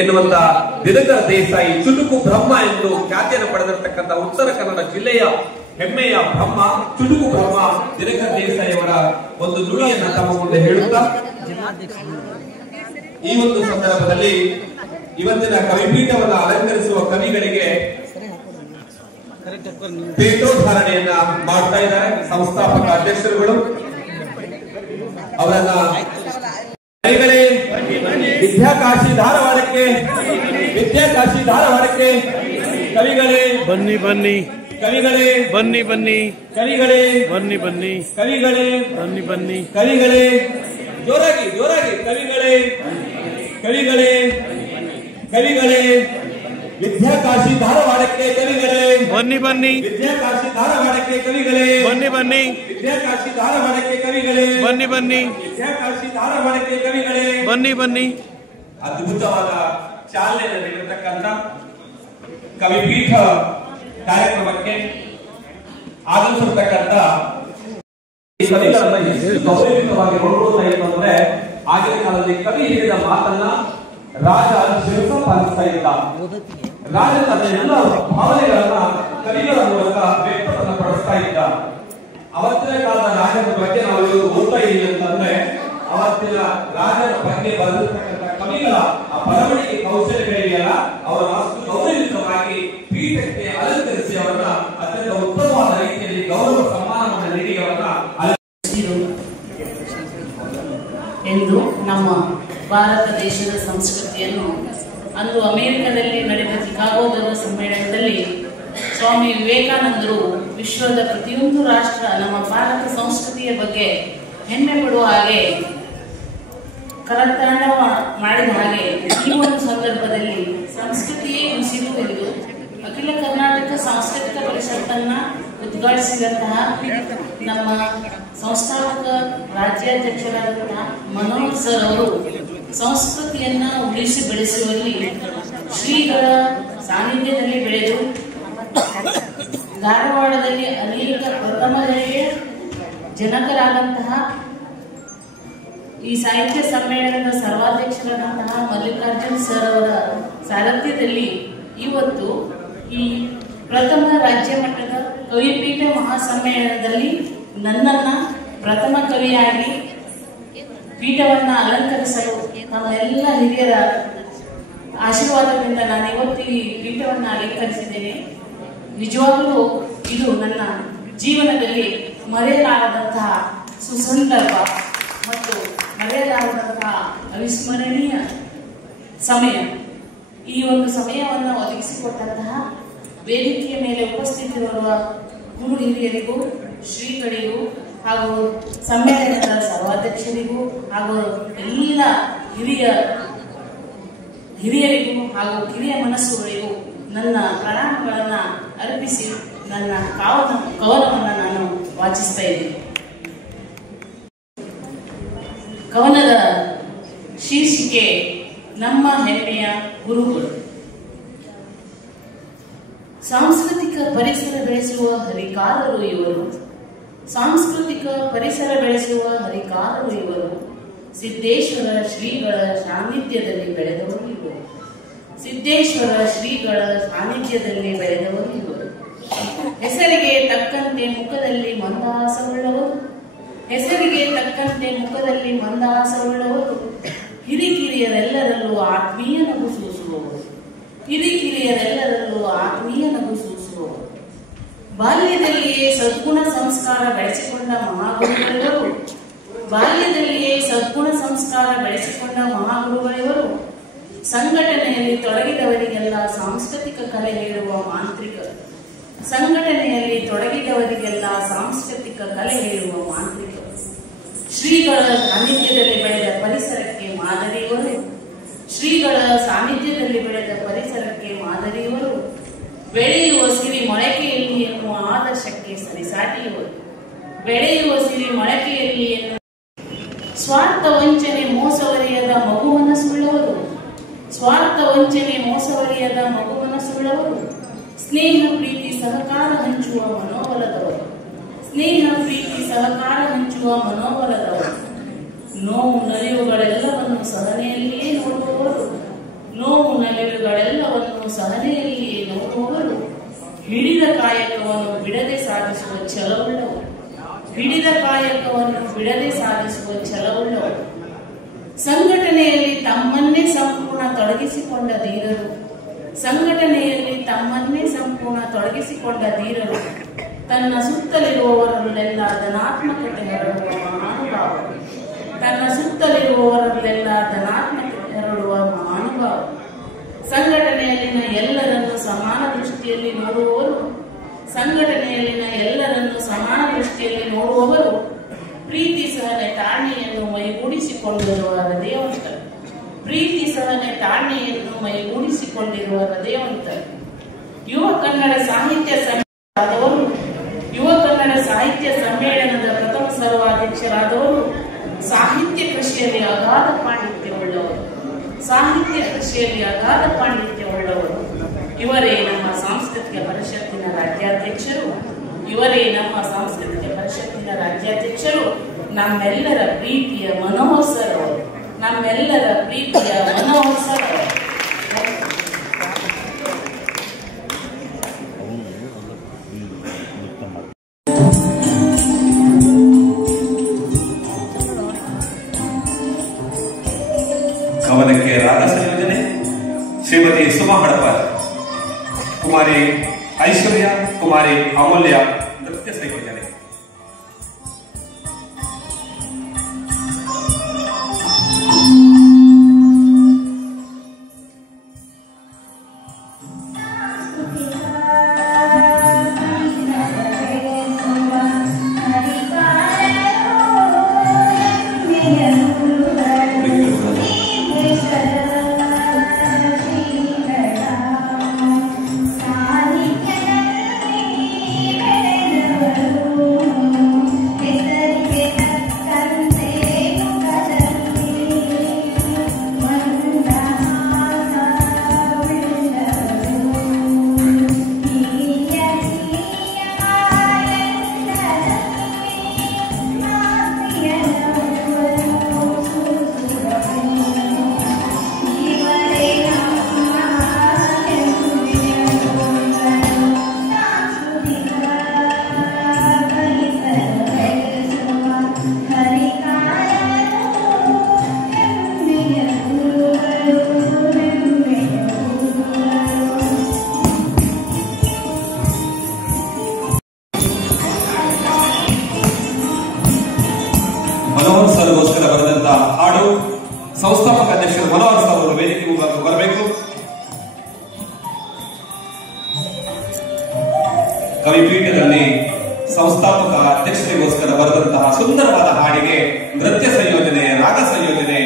ಎನ್ನುವಂತ ದಿನಕರ ದೇಸಾಯಿ ಚುಟುಕು ಬ್ರಹ್ಮ ಎಂದು ಖ್ಯಾತಿಯನ್ನು ಪಡೆದಿರತಕ್ಕಂಥ ಉತ್ತರ ಕನ್ನಡ ಜಿಲ್ಲೆಯ ಹೆಮ್ಮೆಯ ಬ್ರಹ್ಮ ಚುಟುಕು ಬ್ರಹ್ಮ ದಿನಕರ ದೇಸಾಯಿ ಅವರ ಒಂದು ನುಡಿಯನ್ನು ತಮ್ಮ ಮುಂದೆ ಹೇಳುತ್ತಾ ಈ ಒಂದು ಸಂದರ್ಭದಲ್ಲಿ ಇವತ್ತಿನ ಕವಿಪೀಠವನ್ನು ಅಲಂಕರಿಸುವ ಕವಿಗಳಿಗೆ ಪೀಠೋದ್ಧಾರಣೆಯನ್ನ ಮಾಡ್ತಾ ಇದ್ದಾರೆ ಸಂಸ್ಥಾಪಕ ಅಧ್ಯಕ್ಷರುಗಳು. ಅವರನ್ನ ಕವಿಗಳೇ ವಿದ್ಯಾಕಾಶಿ ಧಾರವಾಡಕ್ಕೆ ಕವಿಗಳೇ ಬನ್ನಿ ಬನ್ನಿ ಕವಿಗಳೇ ಬನ್ನಿ ಬನ್ನಿ ಕವಿಗಳೇ ಬನ್ನಿ ಬನ್ನಿ ಕವಿಗಳೇ ಬನ್ನಿ ಬನ್ನಿ ಕವಿಗಳೇ ಜೋರಾಗಿ ಜೋರಾಗಿ ಕವಿಗಳೇ ಕವಿಗಳೇ ಕವಿಗಳೇ ವಿದ್ಯಾಕಾಶಿ ಧಾರವಾಡಕ್ಕೆ ಕವಿಗಳೇ ಬನ್ನಿ ಬನ್ನಿ ವಿದ್ಯಾಕಾಶಿ ಧಾರವಾಡಕ್ಕೆ ಕವಿಗಳೇ ಬನ್ನಿ ಬನ್ನಿ ವಿದ್ಯಾಕಾಶಿ ಧಾರವಾಡಕ್ಕೆ ಕವಿಗಳೇ ಬನ್ನಿ ಬನ್ನಿ ವಿದ್ಯಾಕಾಶಿ ಧಾರವಾಡಕ್ಕೆ ಕವಿಗಳೇ ಬನ್ನಿ ಬನ್ನಿ. ಅದ್ಭುತವಾದ ಚಾಲನೆ ನೀಡಿರತಕ್ಕಂಥ ಕವಿಪೀಠ ಕಾರ್ಯಕ್ರಮಕ್ಕೆ ಆಗಮಿಸಿರ್ತಕ್ಕಂಥ ಕವಿಗಳನ್ನ ಎಷ್ಟು ಗೌರವಿತವಾಗಿ ನೋಡಬಹುದು ಅಂತಂದ್ರೆ ಆಗಿನ ಕಾಲದಲ್ಲಿ ಕವಿ ಹೇಳಿದ ಮಾತನ್ನ ರಾಜ ಶಿರಸ ಪಾಲಿಸ್ತಾ ಇದ್ದ. ರಾಜ ತನ್ನ ಎಲ್ಲ ಭಾವನೆಗಳನ್ನ ಕವಿಗಳ ಮೂಲಕ ವ್ಯಕ್ತವನ್ನು ಪಡಿಸ್ತಾ ಇದ್ದ. ಅವತ್ತಿನ ಕಾಲದ ರಾಜನ ಬಗ್ಗೆ ನಾವು ಇವತ್ತು ಓದ್ತಾ ಇದ್ದೀವಿ ಅಂತಂದ್ರೆ ಅವತ್ತಿನ ರಾಜನ ಬಗ್ಗೆ ಬರೆದಿರ್ತಕ್ಕಂಥ ಕವಿಗಳ ಆ ಬರವಣಿಗೆ ಕೌಶಲ್ಯಗಳಿದೆಯಲ್ಲ ಅವರ ಅಷ್ಟು ಗೌರವಿತವಾಗಿ ಪೀಠಕ್ಕೆ ಅಲಂಕರಿಸಿ ಅವರನ್ನ ಅತ್ಯಂತ ಉತ್ತಮವಾದ ರೀತಿಯಲ್ಲಿ ಗೌರವ ಸನ್ಮಾನವನ್ನು ನೀಡಿ ಅವರನ್ನ ಎಂದು ನಮ್ಮ ಭಾರತ ದೇಶದ ಸಂಸ್ಕೃತಿಯನ್ನು ಅಂದು ಅಮೆರಿಕದಲ್ಲಿ ನಡೆದ ಚಿಕಾಗೋದ ಸಮ್ಮೇಳನದಲ್ಲಿ ಸ್ವಾಮಿ ವಿವೇಕಾನಂದರು ವಿಶ್ವದ ಪ್ರತಿಯೊಂದು ರಾಷ್ಟ್ರ ನಮ್ಮ ಭಾರತ ಸಂಸ್ಕೃತಿಯ ಬಗ್ಗೆ ಹೆಮ್ಮೆ ಪಡುವ ಹಾಗೆ ಕರತಾಣ ಮಾಡಿದ ಹಾಗೆ ಈ ಒಂದು ಸಂದರ್ಭದಲ್ಲಿ ಸಂಸ್ಕೃತಿಯೇ ಉಸಿರು ಎಂದು ಅಖಿಲ ಕರ್ನಾಟಕ ಸಾಂಸ್ಕೃತಿಕ ಪರಿಷತ್ತನ್ನ ಉದ್ಘಾಟಿಸಿದಂತಹ ನಮ್ಮ ಸಂಸ್ಥಾಪಕ ರಾಜ್ಯಾಧ್ಯಕ್ಷರಾದಂತಹ ಮನೋಹರ್ ಸರ್ ಅವರು ಸಂಸ್ಕೃತಿಯನ್ನ ಉಳಿಸಿ ಬೆಳೆಸುವಲ್ಲಿ ಶ್ರೀಗಳ ಸಾನ್ನಿಧ್ಯದಲ್ಲಿ ಬೆಳೆದು ಧಾರವಾಡದಲ್ಲಿ ಅನೇಕ ಪ್ರಥಮಗಳಿಗೆ ಜನಕರಾದಂತಹ ಈ ಸಾಹಿತ್ಯ ಸಮ್ಮೇಳನದ ಸರ್ವಾಧ್ಯಕ್ಷರಾದಂತಹ ಮಲ್ಲಿಕಾರ್ಜುನ್ ಸರ್ ಅವರ ಸಾರಥ್ಯದಲ್ಲಿ ಇವತ್ತು ಈ ಪ್ರಥಮ ರಾಜ್ಯ ಮಟ್ಟದ ಕವಿಪೀಠ ಮಹಾಸಮ್ಮೇಳನದಲ್ಲಿ ನನ್ನನ್ನ ಪ್ರಥಮ ಕವಿಯಾಗಿ ಪೀಠವನ್ನ ಅಲಂಕರಿಸಲು ನಮ್ಮ ಎಲ್ಲ ಹಿರಿಯರ ಆಶೀರ್ವಾದದಿಂದ ನಾನು ಇವತ್ತು ಈ ಪೀಠವನ್ನ ಅಲಂಕರಿಸಿದ್ದೇನೆ. ನಿಜವಾಗಲೂ ಇದು ನನ್ನ ಜೀವನದಲ್ಲಿ ಮರೆಯಲಾಗದಂತಹ ಸುಸಂದರ್ಭ ಮತ್ತು ಮರೆಯಲಾಗದಂತಹ ಅವಿಸ್ಮರಣೀಯ ಸಮಯ. ಈ ಒಂದು ಸಮಯವನ್ನು ಒದಗಿಸಿಕೊಟ್ಟಂತಹ ವೇದಿಕೆಯ ಮೇಲೆ ಉಪಸ್ಥಿತರಿರುವ ಗುರು ಹಿರಿಯರಿಗೂ ಶ್ರೀಗಳಿಗೂ ಹಾಗೂ ಸಮ್ಮೇಳನದ ಸರ್ವಾಧ್ಯಕ್ಷರಿಗೂ ಹಾಗೂ ಎಲ್ಲ ಹಿರಿಯರಿಗೂ ಹಾಗೂ ಕಿರಿಯ ಮನಸ್ಸುಗಳಿಗೂ ನನ್ನ ಪ್ರಣಾಮಗಳನ್ನ ಅರ್ಪಿಸಿ ನನ್ನ ಕವನವನ್ನು ನಾನು ವಾಚಿಸ್ತಾ ಇದ್ದೀನಿ. ಕವನದ ಶೀರ್ಷಿಕೆ ನಮ್ಮ ಹೆಮ್ಮೆಯ ಗುರುಗಳು. ಸಾಂಸ್ಕೃತಿಕ ಪರಿಸರ ಬೆಳೆಸುವ ಹರಿಕಾರರು ಇವರು. ಸಾಂಸ್ಕೃತಿಕ ಪರಿಸರ ಬೆಳೆಸುವ ಹರಿಕಾರರು ಇವರು. ಸಿದ್ದೇಶ್ವರ ಶ್ರೀಗಳ ಸಾನ್ನಿಧ್ಯದಲ್ಲಿ ಬೆಳೆದವರು ಇವರು. ಸಿದ್ದೇಶ್ವರ ಶ್ರೀಗಳ ಸಾನ್ನಿಧ್ಯದಲ್ಲಿ ಬೆಳೆದವರು ಇವರು. ಹೆಸರಿಗೆ ತಕ್ಕಂತೆ ಮುಖದಲ್ಲಿ ಮಂದಹಾಸವುಳ್ಳವರು. ಹೆಸರಿಗೆ ತಕ್ಕಂತೆ ಮುಖದಲ್ಲಿ ಮಂದಹಾಸವುಳ್ಳವರು. ಹಿರಿಕಿರಿಯರೆಲ್ಲರಲ್ಲೂ ಆತ್ಮೀಯ ನಗು ಸೂಸುವವರು. ಹಿರಿಕಿರಿಯರೆಲ್ಲರಲ್ಲೂ ಆತ್ಮೀಯ ನಗು ಸೂಸುವವರು. ಬಾಲ್ಯದಲ್ಲಿಯೇ ಸದ್ಗುಣ ಸಂಸ್ಕಾರ ಬೆಳೆಸಿಕೊಂಡ ಮಹಾಗುರುಗಳಿವರು. ಬಾಲ್ಯದಲ್ಲಿಯೇ ಸದ್ಗುಣ ಸಂಸ್ಕಾರ ಬೆಳೆಸಿಕೊಂಡ ಮಹಾಗುರುಗಳಿವರು. ಸಂಘಟನೆಯಲ್ಲಿ ತೊಡಗಿದವರಿಗೆಲ್ಲ ಸಾಂಸ್ಕೃತಿಕ ಕಲೆ ಹೇಳುವ ಮಾಂತ್ರಿಕ. ಸಂಘಟನೆಯಲ್ಲಿ ತೊಡಗಿದವರಿಗೆಲ್ಲ ಸಾಂಸ್ಕೃತಿಕ ಕಲೆ ಹೇಳುವ ಮಾಂತ್ರಿಕ. ಶ್ರೀಗಳ ಸಾನ್ನಿಧ್ಯದಲ್ಲಿ ಬೆಳೆದ ಪರಿಸರಕ್ಕೆ ಮಾದರಿಯವರು. ಶ್ರೀಗಳ ಸಾನ್ನಿಧ್ಯದಲ್ಲಿ ಬೆಳೆದ ಪರಿಸರಕ್ಕೆ ಮಾದರಿಯವರು. ಬೆಳೆಯುವ ಸಿರಿ ಮೊಳಕೆಯಲ್ಲಿ ಎನ್ನುವ ಆದರ್ಶಕ್ಕೆ ಸರಿಸಾಟಿಯವರು. ಬೆಳೆಯುವ ಸಿರಿ ಮೊಳಕೆಯಲ್ಲಿ ಎನ್ನುವ ಸ್ವಾರ್ಥ ವಂಚನೆ ಮೋಸವರಿಯದ ಮಗುಮನಸ್ಸುಳ್ಳವರು. ಸ್ವಾರ್ಥ ವಂಚನೆ ಮೋಸವರಿಯದ ಮಗುಮನಸ್ಸುಳ್ಳವರು. ಸ್ನೇಹ ಪ್ರೀತಿ ಸಹಕಾರ ಹಂಚುವ ಮನೋಬಲದವರು. ಸ್ನೇಹ ಪ್ರೀತಿ ಸಹಕಾರ ಹಂಚುವ ಮನೋಬಲದವರು. ನೋವು ನಲಿವುಗಳೆಲ್ಲವನ್ನು ಸಹನೆಯಲ್ಲಿಯೇ ನೋಡುವವರು. ನೋವು ನಲಿವುಗಳೆಲ್ಲವನ್ನು ಸಹನೆಯಲ್ಲಿಯೇ ನೋಡುವವರು ಹಿಡಿದ ಕಾಯಕವನ್ನು ಬಿಡದೆ ಸಾಧಿಸುವ ಛಲವುಳ್ಳವರು. ಹಿಡಿದ ಕಾಯಕವನ್ನು ಬಿಡದೆ ಸಾಧಿಸುವ ಛಲವುಳ್ಳವರು. ಸಂಘಟನೆಯಲ್ಲಿ ತಮ್ಮನ್ನೇ ಸಂಪೂರ್ಣ ತೊಡಗಿಸಿಕೊಂಡ ಧೀರರು. ಸಂಘಟನೆಯಲ್ಲಿ ತಮ್ಮನ್ನೇ ಸಂಪೂರ್ಣ ತೊಡಗಿಸಿಕೊಂಡ ಧೀರರು. ತನ್ನ ಸುತ್ತಲಿರುವವರಲ್ಲೆಲ್ಲ ಧನಾತ್ಮಕತೆ ಹರಡುವ ಮಹಾನುಭಾವರು. ತನ್ನ ಸುತ್ತಲಿರುವವರಲ್ಲೆಲ್ಲ ಧನಾತ್ಮಕತೆ ಹರಡುವ ಮಹಾನುಭಾವರು. ಸಂಘಟನೆಯಲ್ಲಿನ ಎಲ್ಲರನ್ನು ಸಮಾನ ದೃಷ್ಟಿಯಲ್ಲಿ ನೋಡುವವರು. ಸಂಘಟನೆಯಲ್ಲಿನ ಎಲ್ಲರನ್ನು ಸಮಾನ ದೃಷ್ಟಿಯಲ್ಲಿ ನೋಡುವವರು ಪ್ರೀತಿ ಸಹನೆ ತಾಳ್ಮೆಯನ್ನು ಮೈಗೂಡಿಸಿಕೊಂಡಿರುವ ಹೃದಯವಂತರು. ಪ್ರೀತಿ ಸಹನೆ ತಾಳ್ಮೆಯನ್ನು ಮೈಗೂಡಿಸಿಕೊಂಡಿರುವ ಹೃದಯವಂತರು. ಯುವ ಕನ್ನಡ ಸಾಹಿತ್ಯ ಸಮ್ಮೇಳನದವರು ಯುವ ಕನ್ನಡ ಸಾಹಿತ್ಯ ಸಮ್ಮೇಳನದ ಪ್ರಥಮ ಸರ್ವಾಧ್ಯಕ್ಷರಾದವರು ಸಾಹಿತ್ಯ ಕೃಷಿಯಲ್ಲಿ ಅಗಾಧ ಪಾಂಡಿತ್ಯವುಳ್ಳವರು. ಸಾಹಿತ್ಯ ಕೃಷಿಯಲ್ಲಿ ಅಗಾಧ ಪಾಂಡಿತ್ಯವುಳ್ಳವರು. ಇವರೇ ನಮ್ಮ ಸಾಂಸ್ಕೃತಿಕ ಪರಿಷತ್ತಿನ ರಾಜ್ಯಾಧ್ಯಕ್ಷರು. ಇವರೇ ನಮ್ಮ ಸಾಂಸ್ಕೃತಿಕ ಪರಿಷತ್ತಿನ ರಾಜ್ಯಾಧ್ಯಕ್ಷರು. ನಮ್ಮೆಲ್ಲರ ಪ್ರೀತಿಯ ಮನೋಹರ್ಸರವರು. ನಮ್ಮೆಲ್ಲರ ಪ್ರೀತಿಯ ಮನೋಹರ್ಸರವರು. ಕವನಕ್ಕೆ ರಾಗ ಸಂಯೋಜನೆ ಶ್ರೀಮತಿ ಸುಮಾ ಹಡಪರ್, ಕುಮಾರಿ ಐಶ್ವರ್ಯ, ಕುಮಾರಿ ಅಮೂಲ್ಯ ನೃತ್ಯ ಸಂಯೋಜನೆ. ಮನೋಹರ್ ಸರ್ಗೋಸ್ಕರ ಬರೆದಂತಹ ಹಾಡು ಸಂಸ್ಥಾಪಕ ಅಧ್ಯಕ್ಷರು ಮನೋಹರ್ ಸರ್ ಅವರು ವೇದಿಕೆ ಮುಂಭಾಗ ಬರಬೇಕು. ಕವಿಪೀಠದಲ್ಲಿ ಸಂಸ್ಥಾಪಕ ಅಧ್ಯಕ್ಷರಿಗೋಸ್ಕರ ಬರೆದಂತಹ ಸುಂದರವಾದ ಹಾಡಿಗೆ ನೃತ್ಯ ಸಂಯೋಜನೆ, ರಾಗ ಸಂಯೋಜನೆ.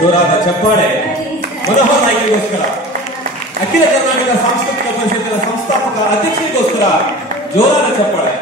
ಜೋರಾದ ಚಪ್ಪಾಳೆ ಮನೋಹರ್ ನಾಯ್ಕರಿಗೋಸ್ಕರ. ಅಖಿಲ ಕರ್ನಾಟಕ ಸಾಂಸ್ಕೃತಿಕ ಪರಿಷತ್ತಿನ ಸಂಸ್ಥಾಪಕ ಅಧ್ಯಕ್ಷರಿಗೋಸ್ಕರ ಜೋರಾದ ಚಪ್ಪಾಳೆ.